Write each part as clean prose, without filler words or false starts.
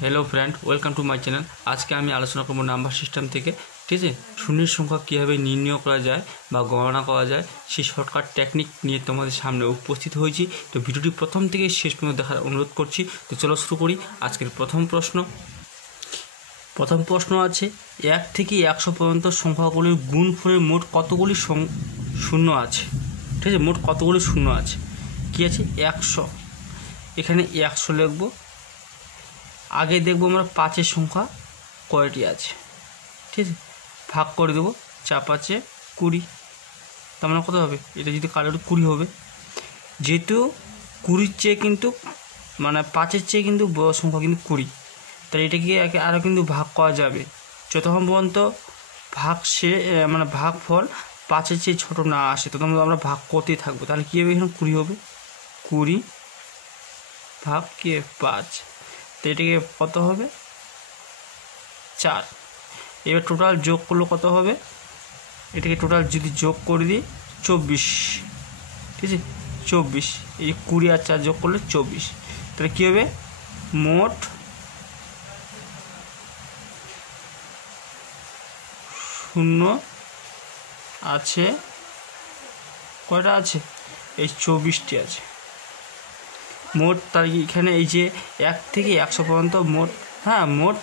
Hello friend, welcome to my channel. आज के आमी आलोचना करब नम्बर सिस्टेम থেকে ঠিক আছে শূন্যের সংখ্যা কীভাবে নির্ণয় করা যায় বা গণনা করা যায় সেই শর্টকাট টেকনিক নিয়ে তোমাদের সামনে উপস্থিত হয়েছি। তো ভিডিওটি প্রথম থেকে শেষ পর্যন্ত দেখার অনুরোধ করছি। তো চলো শুরু করি। আজকের প্রথম প্রশ্ন আছে 1 থেকে 100 পর্যন্ত সংখ্যাগুলির গুণফলের মোট কতগুলি শূন্য আছে। ঠিক আছে, মোট কতগুলি শূন্য আছে। কি আছে? 100। এখানে 100 লিখব। আগে দেখব আমরা 5-এর সংখ্যা কয়টি আছে। ঠিক আছে, ভাগ করে দেবো। 4-5 20। তার মানে কত হবে? এটা যদি কারোর 20 হবে, যেহেতু 20-র চেয়ে কিন্তু মানে 5-এর চেয়ে কিন্তু বড় সংখ্যা কিন্তু 20, তাহলে এটাকে আরও কিন্তু ভাগ করা যাবে যতক্ষণ পর্যন্ত ভাগফল 5-এর চেয়ে ছোটো না আসে, তখন আমরা ভাগ করতেই থাকবো। তাহলে কী হবে? এখানে 20 হবে। 20 ভাগ 5, তো এটাকে কত হবে? 4। এবার টোটাল যোগ করলে কত হবে? এটাকে টোটাল যদি যোগ করে দিই 24। ঠিক আছে, 24। এই 20 আর 4 যোগ করলে 24। তাহলে কী হবে? মোট শূন্য আছে কয়টা আছে? এই 24টি আছে মোট। তার এখানে এই যে 1 থেকে 100 পর্যন্ত মোট মোট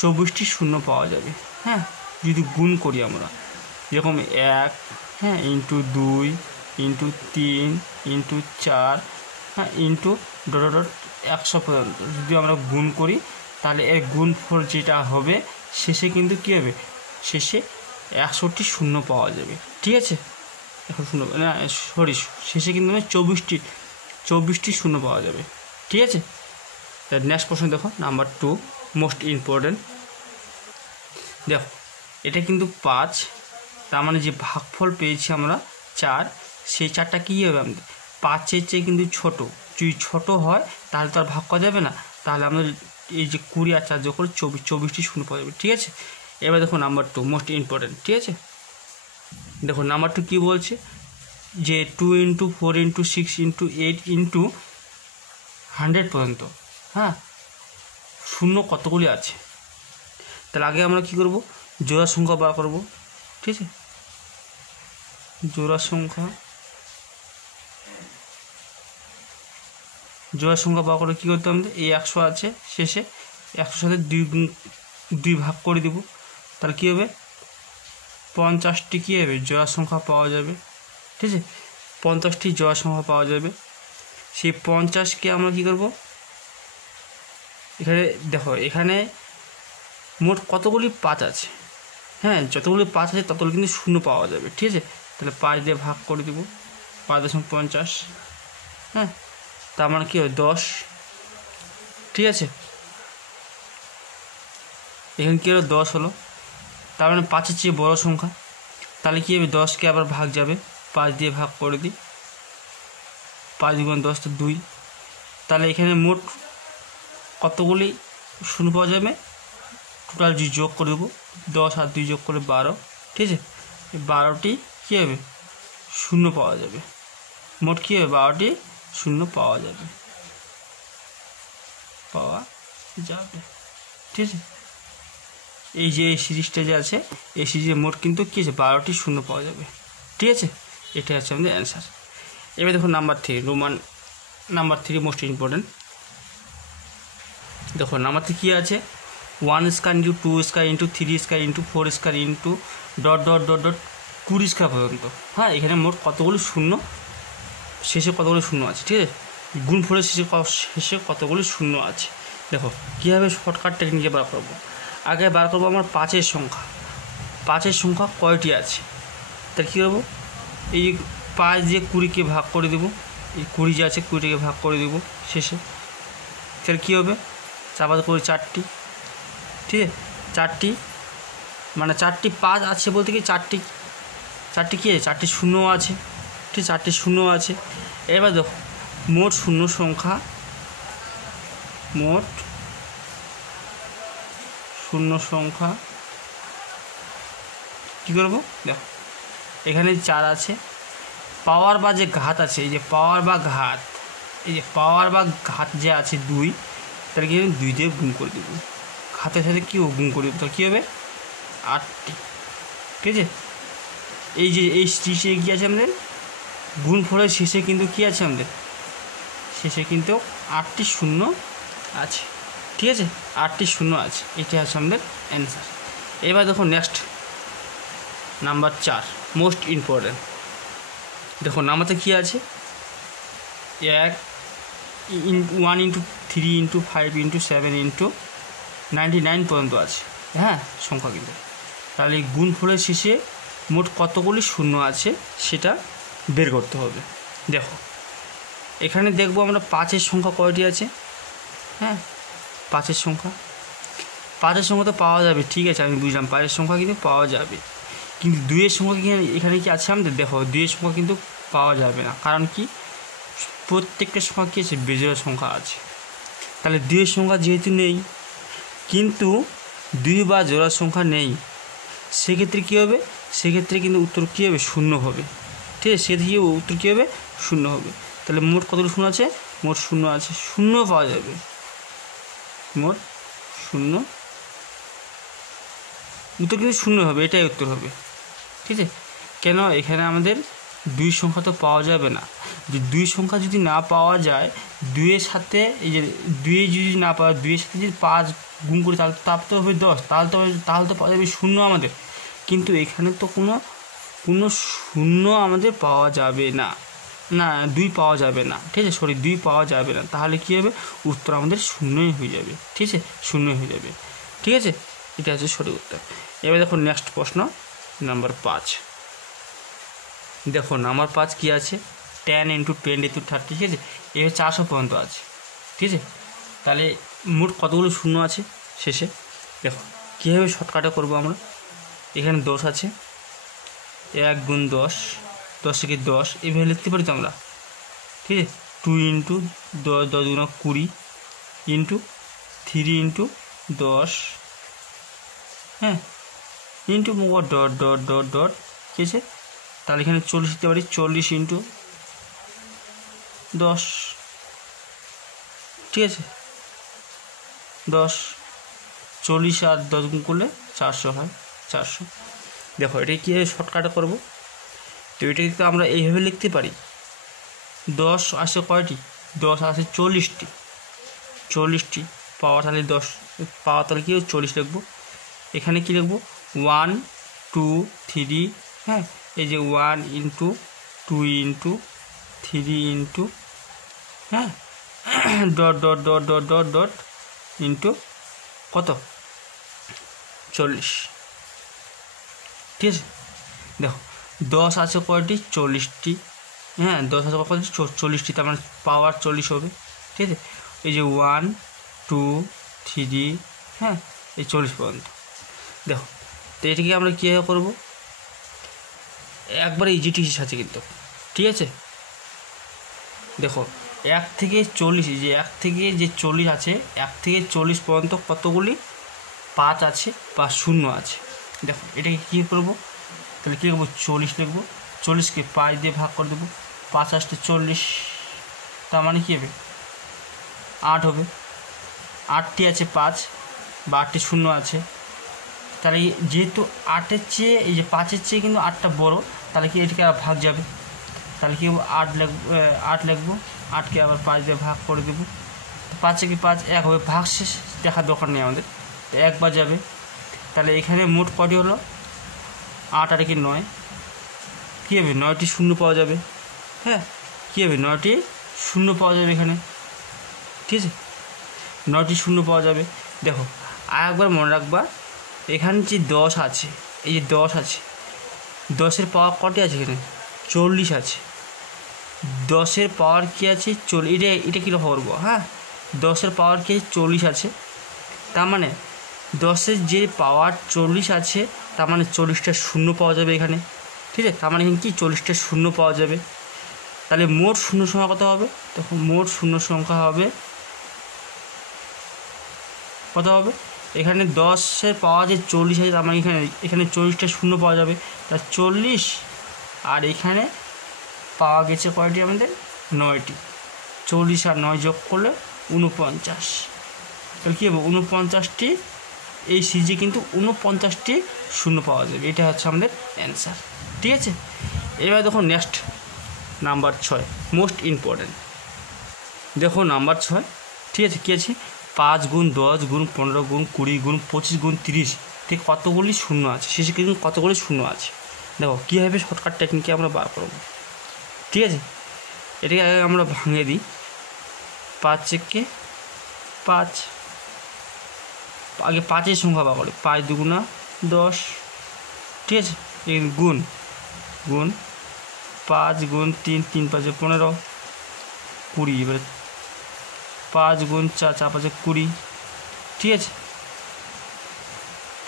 24টি শূন্য পাওয়া যাবে। যদি গুণ করি আমরা, যেরকম 1 into 2 into 3 into 4 into dot 100 পর্যন্ত যদি আমরা গুণ করি, তাহলে এর গুণফল যেটা হবে শেষে কিন্তু কী হবে? শেষে 100টি শূন্য পাওয়া যাবে। ঠিক আছে, এখন শূন্য না, শেষে কিন্তু 24টি শূন্য পাওয়া যাবে। ঠিক আছে, তার নেক্সট প্রশ্ন দেখো, নাম্বার 2, মোস্ট ইম্পর্টেন্ট। দেখো, এটা কিন্তু 5, তার মানে যে ভাগফল পেয়েছি আমরা 4, সেই 4টা কী হবে? আমাদের 5-এর চেয়ে কিন্তু ছোটো। যদি ছোটো হয় তাহলে তো আর ভাগ করা যাবে না। তাহলে আমরা এই যে 20 আর 4 যোগ করে 24টি শূন্য পাওয়া যাবে। ঠিক আছে, এবার দেখো নাম্বার 2, মোস্ট ইম্পর্টেন্ট। ঠিক আছে, দেখো নাম্বার 2 কী বলছে? যে 2 ইন্টু 4 ইন্টু 6 ইন্টু 8 ইন্টু 100 পর্যন্ত শূন্য কতগুলি আছে। তাহলে আগে আমরা কী করব? জোড়া সংখ্যা বার করব। ঠিক আছে, জোড়া সংখ্যা বার করে কী করতে হবে? এই 100 আছে, শেষে 100 সাথে 2 ভাগ করে দেব। তাহলে কী হবে? 50টি কী হবে? জোড়া সংখ্যা পাওয়া যাবে। ঠিক আছে, 50টি জোড়া সংখ্যা পাওয়া যাবে। সেই 50কে আমরা কী করব? এখানে দেখো, এখানে মোট কতগুলি 5 আছে। যতগুলি 5 আছে ততগুলি কিন্তু শূন্য পাওয়া যাবে। ঠিক আছে, তাহলে 5 দিয়ে ভাগ করে দেবো। 5.50। তার মানে কী হবে? 10। ঠিক আছে, এখানে কী হলো? 10 হলো। তার মানে 5-এর চেয়ে বড়ো সংখ্যা। তাহলে কী হবে? 10কে আবার ভাগ যাবে, 5 দিয়ে ভাগ করে দিই। 5 গুণ 10 তো 2। তাহলে এখানে মোট কতগুলি শূন্য পাওয়া যাবে? টোটাল যদি যোগ করে দেবো, 10 আর 2 যোগ করে 12। ঠিক আছে, 12টি কী হবে? শূন্য পাওয়া যাবে। মোট কী হবে? 12টি শূন্য পাওয়া যাবে। ঠিক আছে, এই যে এই সিরিজটা যে আছে, এই সিরিজের মোট কিন্তু কী আছে? 12টি শূন্য পাওয়া যাবে। ঠিক আছে, এটা হচ্ছে আমাদের অ্যান্সার। এবার দেখো নাম্বার 3, নাম্বার 3 মোস্ট ইম্পর্টেন্ট। দেখো নাম্বার 3 কী আছে? 1 square into 2 square into 3 square into 4 square into dot 20 square পর্যন্ত। এখানে মোট কতগুলি শূন্য, শেষে কতগুলি শূন্য আছে। ঠিক আছে, গুণফলের শেষে কতগুলি শূন্য আছে। দেখো কীভাবে শর্টকাট টেকনিকে বার করবো। আগে বার করবো আমার 5-এর সংখ্যা। 5-এর সংখ্যা কয়টি আছে? তাহলে কী করবো? এই 5 দিয়ে 20কে ভাগ করে দেবো। এই 20 যে আছে 20টাকে ভাগ করে দেবো শেষে। তাহলে কী হবে? 4 করে 4টি। ঠিক আছে, 4টি মানে 4টি 5 আছে বলতে কি 4টি কী আছে? 4টি শূন্য আছে। ঠিক, 4টি শূন্য আছে। এবার দেখো মোট শূন্য সংখ্যা কী করবো? দেখো এখানে 4 আছে, পাওয়ার বা ঘাত আছে। এই যে পাওয়ার বা ঘাত যে আছে 2, তাহলে কী হবে 2 দিয়ে গুণ করে দেবো, হাতের সাথে কী গুণ করে দেবো, তাহলে কী হবে 8টি। ঠিক আছে, এই যে এই শেষে কী আছে আমাদের গুণফলের শেষে কিন্তু কী আছে আমাদের শেষে কিন্তু 8টি শূন্য আছে। ঠিক আছে, 8টি শূন্য আছে, এটা আছে আমাদের অ্যান্সার। এবার দেখো নেক্সট নাম্বার 4 মোস্ট ইম্পর্ট্যান্ট। দেখো নাম্বারটা কী আছে 1 ইন্টু 3 ইন্টু 5 ইন্টু 7 ইন্টু 99 পর্যন্ত আছে, হ্যাঁ সংখ্যা কিন্তু। তাহলে এই গুণফলের শেষে মোট কতগুলি শূন্য আছে সেটা বের করতে হবে। দেখো এখানে দেখবো আমরা 5-এর সংখ্যা কয়টি আছে, হ্যাঁ 5-এর সংখ্যা তো পাওয়া যাবে, ঠিক আছে আমি বুঝলাম 5-এর সংখ্যা কিন্তু পাওয়া যাবে, কিন্তু 2-এর সংখ্যা কি এখানে কি আছে আমাদের, দেখো 2-এর সংখ্যা কিন্তু পাওয়া যাবে না, কারণ কি প্রত্যেকটা সংখ্যা কী আছে বেজোড় সংখ্যা আছে। তাহলে 2-এর সংখ্যা যেহেতু নেই, কিন্তু 2 বা জোড়া সংখ্যা নেই, সেক্ষেত্রে কী হবে, সেক্ষেত্রে কিন্তু উত্তর কী হবে শূন্য হবে। ঠিক আছে, সেদিকে উত্তর কী হবে শূন্য হবে। তাহলে মোট কতগুলো শূন্য আছে, মোট শূন্য আছে, শূন্য পাওয়া যাবে, মোট শূন্য, উত্তর কিন্তু শূন্য হবে, এটাই উত্তর হবে। ঠিক আছে, কেন এখানে আমাদের 2 সংখ্যা তো পাওয়া যাবে না, যে 2 সংখ্যা যদি না পাওয়া যায়, 2-এর সাথে এই যে 2 যদি না পাওয়া, 2-এর সাথে যদি 5 গুণ করি তাহলে তো হবে 10, তাহলে তো পাওয়া যাবে শূন্য আমাদের, কিন্তু এখানে তো কোনো শূন্য আমাদের পাওয়া যাবে না, 2 পাওয়া যাবে না। ঠিক আছে, 2 পাওয়া যাবে না, তাহলে কী হবে উত্তর আমাদের শূন্যই হয়ে যাবে। ঠিক আছে, শূন্যই হয়ে যাবে। ঠিক আছে, এটা হচ্ছে সঠিক উত্তর। এবার দেখো নেক্সট প্রশ্ন নাম্বার 5। দেখো নাম্বার 5 কী আছে 10 ইন্টু 10 ইন্টু 30। ঠিক আছে, এবার 400 পর্যন্ত আছে। ঠিক আছে, তাহলে মোট কতগুলো শূন্য আছে শেষে, দেখো কীভাবে শর্টকাটে করবো আমরা। এখানে 10 আছে, 1 গুণ 10, 10 থেকে 10 এইভাবে লিখতে পারি তো আমরা। ঠিক আছে, 2 ইন্টু 10, 10 গুণা 20 ইন্টু 3 ইন্টু 10, হ্যাঁ into dot dot dot dot. ঠিক আছে, তাহলে এখানে 40 দিতে পারি, 40 ইন্টু 10। ঠিক আছে, 10, 40 আর 10 গুণ করলে 400 হয়, 400। দেখো এটা কীভাবে শর্টকাটে করবো, তো এটা কিন্তু আমরা এইভাবে লিখতে পারি। 10 আসে কয়টি, 10 আসে 40টি, 40টি পাওয়া, তাহলে 10 পাওয়া, তাহলে কী 40 লিখবো। এখানে কী লিখবো 1 2 3, হ্যাঁ এই যে 1 ইন্টু 2 ইন্টু 3 ইন্টু, হ্যাঁ dot dot dot dot dot dot into কত 40। ঠিক আছে, দেখো 10 আছে কয়টি 40টি, হ্যাঁ 10 আছে কয়টি 40টি, তার মানে পাওয়ার 40 হবে। ঠিক আছে, এই যে 1 2 3, হ্যাঁ এই 40 পর্যন্ত। দেখো তো এটাকে আমরা কীভাবে করবো, একবারে ইজি টিজির সাথে কিন্তু। ঠিক আছে, দেখো 1 থেকে 40, যে 1 থেকে যে 40 আছে, 1 থেকে 40 পর্যন্ত কতগুলি 5 আছে বা শূন্য আছে। দেখো এটাকে কী করবো, তাহলে কী লিখবো 40 লিখবো, 40কে 5 দিয়ে ভাগ করে দেবো, 5 আসতে 40, তার মানে কী হবে 8 হবে। 8টি আছে 5 বা 8টি শূন্য আছে, তাহলে যেহেতু 8-এর চেয়ে এই যে 5-এর চেয়ে কিন্তু 8টা বড়ো, তাহলে কি এটাকে আর ভাগ যাবে, তাহলে কি 8 লিখবো, 8কে আবার 5 দিয়ে ভাগ করে দেবো, 5-এ কি 5 1 হবে, ভাগ শেষ দেখার দরকার নেই আমাদের, 1 বার যাবে। তাহলে এখানে মোট কটি হলো 8 আর কি 9, কী হবে 9টি শূন্য পাওয়া যাবে, হ্যাঁ কী হবে 9টি শূন্য পাওয়া যাবে এখানে। ঠিক আছে, 9টি শূন্য পাওয়া যাবে। দেখো আর একবার মনে রাখবা, এখানে যে 10 আছে, এই যে 10 আছে, 10-এর পাওয়ার কটি আছে এখানে 40 আছে, 10-এর পাওয়ার কী আছে 40, এটা কীরকম করবো, হ্যাঁ 10-এর পাওয়ার কি 40 আছে, তার মানে 10-এর যে পাওয়ার 40 আছে, তার মানে 40টা শূন্য পাওয়া যাবে এখানে। ঠিক আছে, তার মানে এখানে কি 40টা শূন্য পাওয়া যাবে। তাহলে মোট শূন্য সংখ্যা কত হবে, তখন মোট শূন্য সংখ্যা হবে কত হবে, এখানে 10-এর পাওয়ার যে 40 আছে, তার মানে এখানে 40টা শূন্য পাওয়া যাবে, তা 40, আর এখানে পাওয়া গেছে কয়টি আমাদের 9টি, 40 আর 9 যোগ করলে 49। তাহলে কী হবে 49টি, এই সিরিজে কিন্তু 49টি শূন্য পাওয়া যাবে। এটা হচ্ছে আমাদের অ্যান্সার। ঠিক আছে, এবার দেখো নেক্সট নাম্বার 6 মোস্ট ইম্পর্ট্যান্ট। দেখো নাম্বার 6, ঠিক আছে, কী আছে 5 গুণ 10 গুণ 15 গুণ 20 গুণ 25 গুণ 30 ঠিক কতগুলি শূন্য আছে, শেষে কিন্তু কতগুলি শূন্য আছে। দেখো কীভাবে শর্টকাট টেকনিকে আমরা বার করবো। ঠিক আছে, এটাকে আগে আমরা ভাঙিয়ে দিই। 5 × 5, আগে 5-এর সংখ্যা বার করি। 5 × 2 = 10। ঠিক আছে, গুণ গুণ 5 গুণ 3, 3 × 5 = 15, 20। এবারে 5 গুণ 4, 4 × 5 = 20। ঠিক আছে,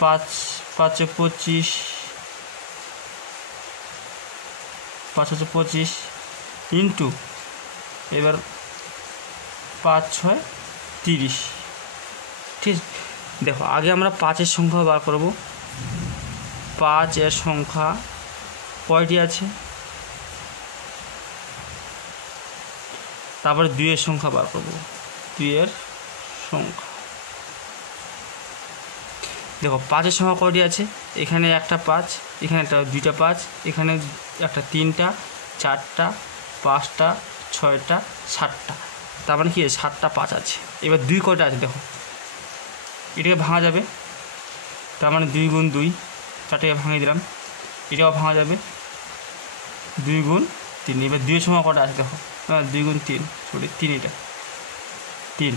5 × 5 = 25, 5 × 25 ইন্টু এবার 5 × 6 = 30। ঠিক আছে, দেখো আগে আমরা 5-এর সংখ্যা বার করব। 5-এর সংখ্যা কয়টি আছে, তারপরে 2-এর সংখ্যা বার করব। 2-এর সংখ্যা দেখো 5-এর সংখ্যা কয়টি আছে, এখানে একটা 5, এখানে একটা 2টা 5, এখানে একটা 3টা 4টা 5টা 6টা 7টা, তার মানে কি 7টা 5 আছে। এবার 2 কয়টা আছে দেখো, এটাকে ভাঙা যাবে, তার মানে 2 গুণ 2, 4টাকে ভাঙিয়ে দিলাম, এটাও ভাঙা যাবে 2 গুণ 3। এবার 2-এর সংখ্যা কটা আছে দেখো, 2 গুণ 3, সরি 3, এটা 3,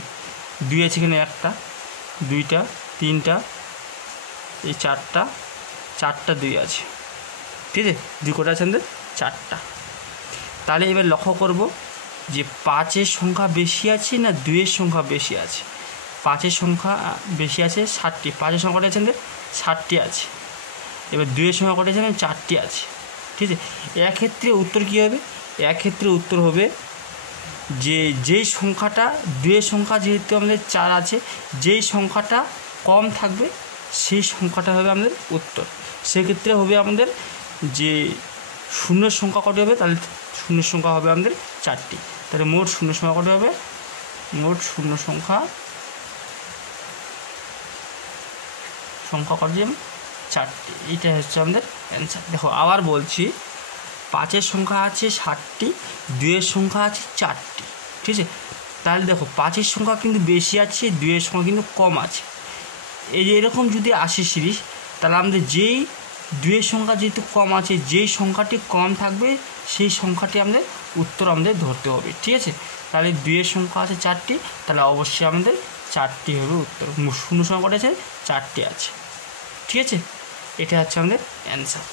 2 আছে এখানে একটা 2টা 3টা, এই 4টা 2 আছে। ঠিক আছে, 2 কটা আছে আমাদের 4টা। তাহলে এবার লক্ষ্য করব যে 5-এর সংখ্যা বেশি আছে না 2-এর সংখ্যা বেশি আছে। 5-এর সংখ্যা বেশি আছে 7টি, 5-এর সংখ্যাটা আছে আমাদের 7টি আছে। এবার 2-এর সংখ্যা কটা আছে 4টি আছে। ঠিক আছে, এক্ষেত্রে উত্তর কী হবে, এক্ষেত্রে উত্তর হবে যে যেই সংখ্যাটা 2-এর সংখ্যা যেহেতু আমাদের 4 আছে, যেই সংখ্যাটা কম থাকবে সেই সংখ্যাটা হবে আমাদের উত্তর। সেক্ষেত্রে হবে আমাদের যে শূন্যের সংখ্যা কটি হবে, তাহলে শূন্যের সংখ্যা হবে আমাদের 4টি। তাহলে মোট শূন্য সংখ্যা কটি হবে, মোট শূন্য সংখ্যা কটি 4টি। এইটা হচ্ছে আমাদের অ্যান্সার। দেখো আবার বলছি, 5-এর সংখ্যা আছে 7টি, 2-এর সংখ্যা আছে 4টি। ঠিক আছে, তাহলে দেখো 5-এর সংখ্যা কিন্তু বেশি আছে, 2-এর সংখ্যা কিন্তু কম আছে। এই যে এরকম যদি আসে সিরিজ, তাহলে আমাদের যেই 2-এর সংখ্যা যেহেতু কম আছে, যেই সংখ্যাটি কম থাকবে সেই সংখ্যাটি আমাদের উত্তর আমাদের ধরতে হবে। ঠিক আছে, তাহলে 2-এর সংখ্যা আছে 4টি, তাহলে অবশ্যই আমাদের 4টি হবে উত্তর। শূন্য সংখ্যা কটা আছে, 4টি আছে। ঠিক আছে, এটা হচ্ছে আমাদের অ্যান্সার।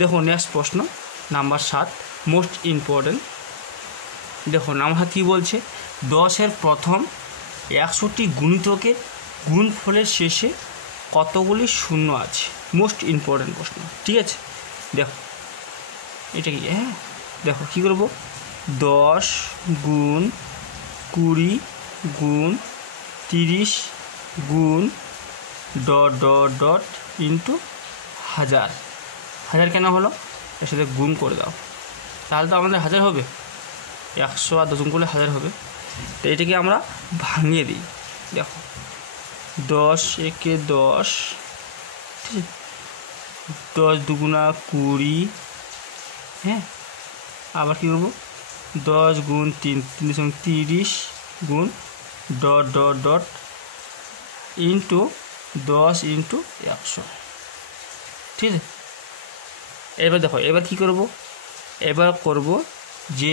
দেখো নেক্সট প্রশ্ন নাম্বার 7 মোস্ট ইম্পর্ট্যান্ট। দেখো নাম্বার কী বলছে, 10-এর প্রথম 100টি গুণিতকের গুণফলের শেষে কতগুলি শূন্য আছে। মোস্ট ইম্পর্ট্যান্ট প্রশ্ন। ঠিক আছে, দেখো এটা কি, হ্যাঁ দেখো কী করব, 10 গুণ 20 গুণ 30 গুণ ... ইন্টু 1000। 1000 কেন হলো, এর সাথে গুণ করে দাও, তাহলে তো আমাদের 1000 হবে। 100 আর 10 গুণ করলে 1000 হবে। তো এটাকে আমরা ভাঙিয়ে দিই। দেখো 10 একে 10, ঠিক আছে, 10 দুগুণা 20, হ্যাঁ, আবার কী করবো 10 গুণ 3, 3 = 30 গুণ ... ইন্টু 10 ইন্টু 100। ঠিক আছে, এবার দেখো এবার কী করব, এবার করব যে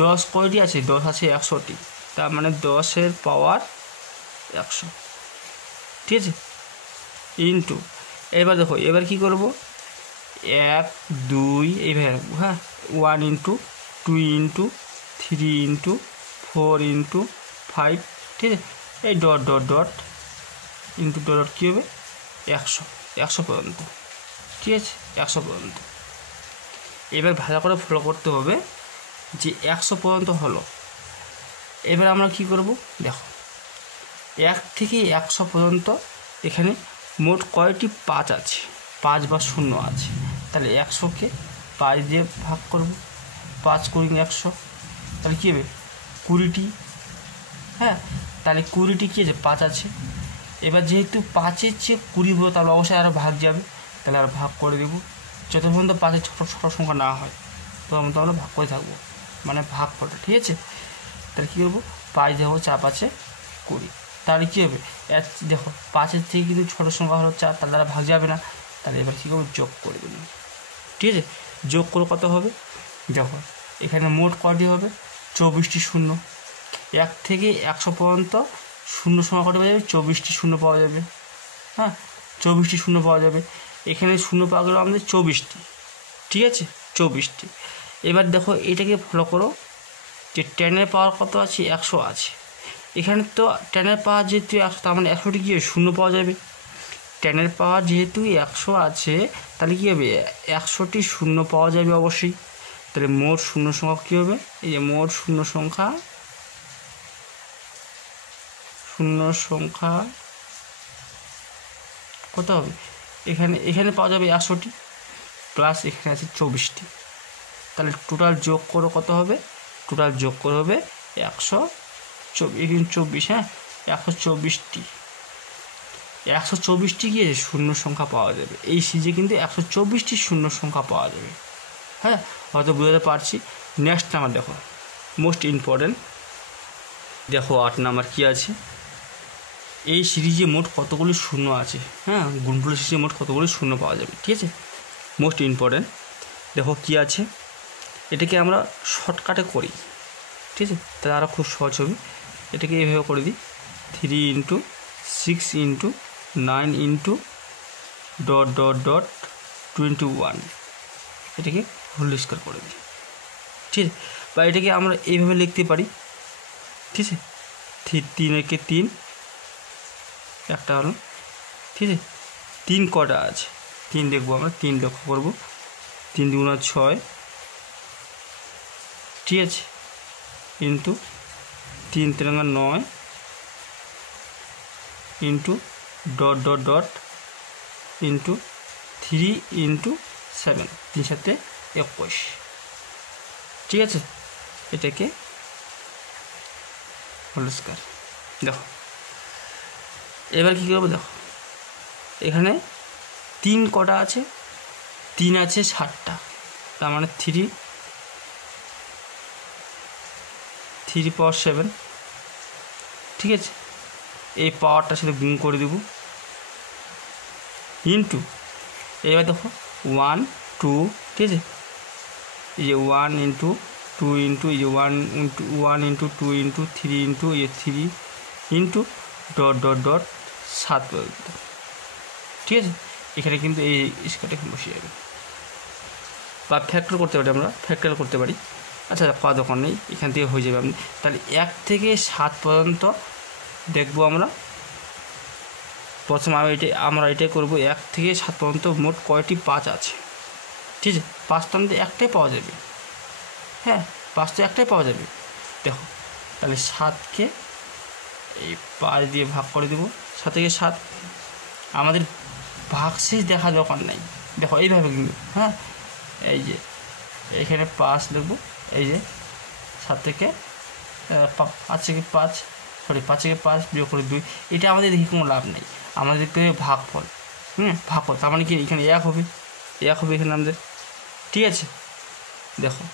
10 কয়টি আছে, 10 আছে 100টি, তার মানে 10-এর পাওয়ার 100। ঠিক আছে, ইন্টু এবার দেখো এবার কী করব, 1 2 এইভাবে রাখবো, হ্যাঁ, 1 ইন্টু 2 ইন্টু 3 ইন্টু 4 ইন্টু 5। ঠিক আছে, এই ... ইন্টু কী হবে 100 পর্যন্ত। ঠিক আছে, 100 পর্যন্ত। এবার ভালো করে ফলো করতে হবে যে 100 পর্যন্ত হলো। এবার আমরা কি করব, দেখো 1 থেকে 100 পর্যন্ত এখানে মোট কয়টি 5 আছে, 5 বা 0 আছে। তাহলে 100কে 5 দিয়ে ভাগ করব, 5 × 100, তাহলে কী হবে 20টি। হ্যাঁ, তাহলে 20টি কী আছে 5 আছে। এবার যেহেতু 5-এর চেয়ে 20 বড় তাহলে অবশ্যই আরও ভাগ যাবে, তাহলে আর ভাগ করে দেবো যত পর্যন্ত 5-এর ছোটো ছোটো সংখ্যা না হয় তখন তো আমরা ভাগ করে থাকবো, মানে ভাগ করে, ঠিক আছে। তাহলে কী করবো 5 দেখো 4 5 20, তাহলে কী হবে দেখো 5-এর থেকে কিন্তু ছোটো সংখ্যা হলো 4, তাহলে আর ভাগ যাবে না, তাহলে এবার কী করবো যোগ করে দেবো, ঠিক আছে। যোগ করে কত হবে দেখো এখানে মোট কটি হবে 24টি শূন্য, 1 থেকে 100 পর্যন্ত শূন্য সংখ্যা কত পাওয়া যাবে 24টি শূন্য পাওয়া যাবে, হ্যাঁ 24টি শূন্য পাওয়া যাবে। এখানে শূন্য পাওয়া গেল আমাদের 24টি, ঠিক আছে 24টি। এবার দেখো এটাকে ফলো করো যে 10-এর পাওয়ার কত আছে 100 আছে, এখানে তো 10-এর পাওয়ার যেহেতু 100 তার মানে 100টি কী শূন্য পাওয়া যাবে। 10-এর পাওয়ার যেহেতু 100 আছে তাহলে কী হবে 100টি শূন্য পাওয়া যাবে অবশ্যই, তাহলে মোট শূন্য সংখ্যা কী হবে এই যে মোট শূন্য সংখ্যা কত হবে এখানে পাওয়া যাবে 100টি প্লাস এখানে আছে 24টি, তাহলে টোটাল যোগ করো কত হবে, টোটাল যোগ করে হবে 124, হ্যাঁ 124টি 124টি গিয়ে শূন্য সংখ্যা পাওয়া যাবে। এই সিজে কিন্তু 124টি শূন্য সংখ্যা পাওয়া যাবে, হ্যাঁ হয়তো বুঝতে পারছি। নেক্সট নাম্বার দেখো মোস্ট ইম্পর্টেন্ট, দেখো 8 নাম্বার কী আছে, এই সিরিজে মোট কতগুলি শূন্য আছে, হ্যাঁ গুণফল সিরিজে মোট কতগুলি শূন্য পাওয়া যাবে, ঠিক আছে। মোস্ট ইম্পর্টেন্ট দেখো কী আছে, এটাকে আমরা শর্টকাটে করি, ঠিক আছে, তাহলে আরও খুব সহজ হবে। এটাকে এইভাবে করে দিই 3 × 6 × 9 × ... 21, এটাকে হোল স্কোয়ার করে দিই, ঠিক আছে। বা এটাকে আমরা এইভাবে লিখতে পারি, ঠিক আছে 3 একে 3 একটা হলো, ঠিক আছে। 3 কটা আছে 3 দেখবো আমরা, 3 লক্ষ্য করবো, 3 × 6, ঠিক আছে, কিন্তু 3 × 9 × ... × 3 × 7, 3 × 7 = 21, ঠিক আছে। এটাকে হোল স্কোয়ার দেখো। এবার কী করবো দেখো এখানে 3 কটা আছে 3 আছে 7টা, তার মানে 3 পাওয়ার 7, ঠিক আছে। এই পাওয়ারটার সাথে গুণ করে দেব ইন্টু, এবার দেখো 1 2, ঠিক আছে, এই যে 1 × 2 × এই যে 1 × 2 × 3 × এই 3 × ... 7 পর্যন্ত, ঠিক আছে। এখানে কিন্তু এই স্কোয়ারটা এখানে বসে যাবে, বা ফ্যাক্টর করতে পারি, আমরা ফ্যাক্টর করতে পারি, আচ্ছা কত দোকান নেই এখান থেকে হয়ে যাবে আপনি। তাহলে 1 থেকে 7 পর্যন্ত দেখবো আমরা, প্রথমে আমরা এটাই করবো 1 থেকে 7 পর্যন্ত মোট কয়টি 5 আছে, ঠিক আছে। 5 তো আমাদের একটাই পাওয়া যাবে, হ্যাঁ 5 তো একটাই পাওয়া যাবে। দেখো তাহলে 7কে এই 5 দিয়ে ভাগ করে দেবো, 7 থেকে 7 আমাদের ভাগশেষ দেখা দরকার নেই, দেখো এইভাবে কিন্তু, হ্যাঁ এই যে এখানে 5 লিখবো, এই যে 7 থেকে 5 থেকে 5 বিয়োগ করে 2, এটা আমাদের দেখি কোনো লাভ নেই, আমাদের দেখতে হবে ভাগফল, ভাগফল, তার মানে কি এখানে 1 হবে এখানে আমাদের, ঠিক আছে। দেখো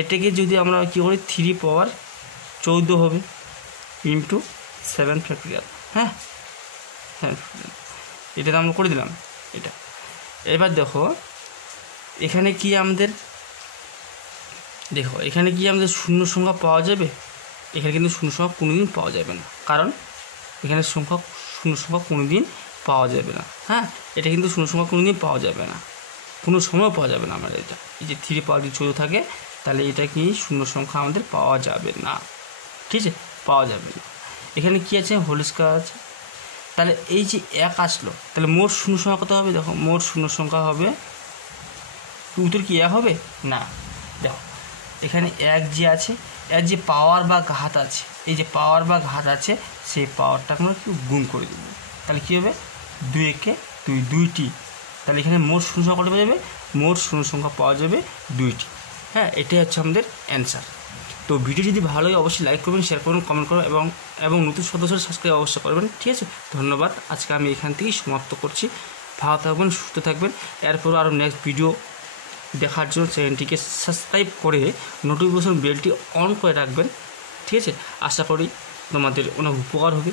এটাকে যদি আমরা কী করি 3 পাওয়ার 14 হবে × 7 ফ্যাক্টরিয়াল, হ্যাঁ এটা তো আমরা করে দিলাম এটা। এবার দেখো এখানে কি আমাদের শূন্য সংখ্যা পাওয়া যাবে, এখানে কিন্তু শূন্য সংখ্যা কোনোদিন পাওয়া যাবে না, কারণ এখানে শূন্য সংখ্যা কোনোদিন পাওয়া যাবে না, হ্যাঁ এটা কিন্তু শূন্য সংখ্যা কোনোদিন পাওয়া যাবে না, কোনো সময় পাওয়া যাবে না আমাদের এটা, এই যে 3 পাওয়ার 14 থাকে, তাহলে এটা কি শূন্য সংখ্যা আমাদের পাওয়া যাবে না, ঠিক আছে পাওয়া যাবে না। এখানে কি আছে হোল স্কোয়ার আছে, তাহলে এই যে 1 আসলো, তাহলে মোট শূন্য সংখ্যা কত হবে দেখো, মোট শূন্য সংখ্যা হবে, উত্তর কি 1 হবে না। দেখো এখানে 1 যে আছে, এর যে পাওয়ার বা ঘাত আছে, এই যে পাওয়ার বা ঘাত আছে সেই পাওয়ারটাকে আমরা একটু গুণ করে দেবো, তাহলে কী হবে 2 একে 2 2টি, তাহলে এখানে মোট শূন্য সংখ্যা কত পাওয়া যাবে, মোট শূন্য সংখ্যা পাওয়া যাবে 2টি, হ্যাঁ এটাই হচ্ছে আমাদের অ্যান্সার। তো ভিডিও যদি ভালো লাগে অবশ্যই লাইক করবেন, শেয়ার করবেন, কমেন্ট করবেন এবং নতুন সদস্য সাবস্ক্রাইব অবশ্যই করবেন। ঠিক আছে, ধন্যবাদ। আজকে আমি এখান থেকেই সমাপ্ত করছি। ভালো থাকবেন, সুস্থ থাকবেন। এরপর আরও নেক্সট ভিডিও দেখার জন্য চ্যানেলটিকে সাবস্ক্রাইব করে নোটিফিকেশন বেলটি অন করে রাখবেন। ঠিক আছে, আশা করি তোমাদের অনেক উপকার হবে।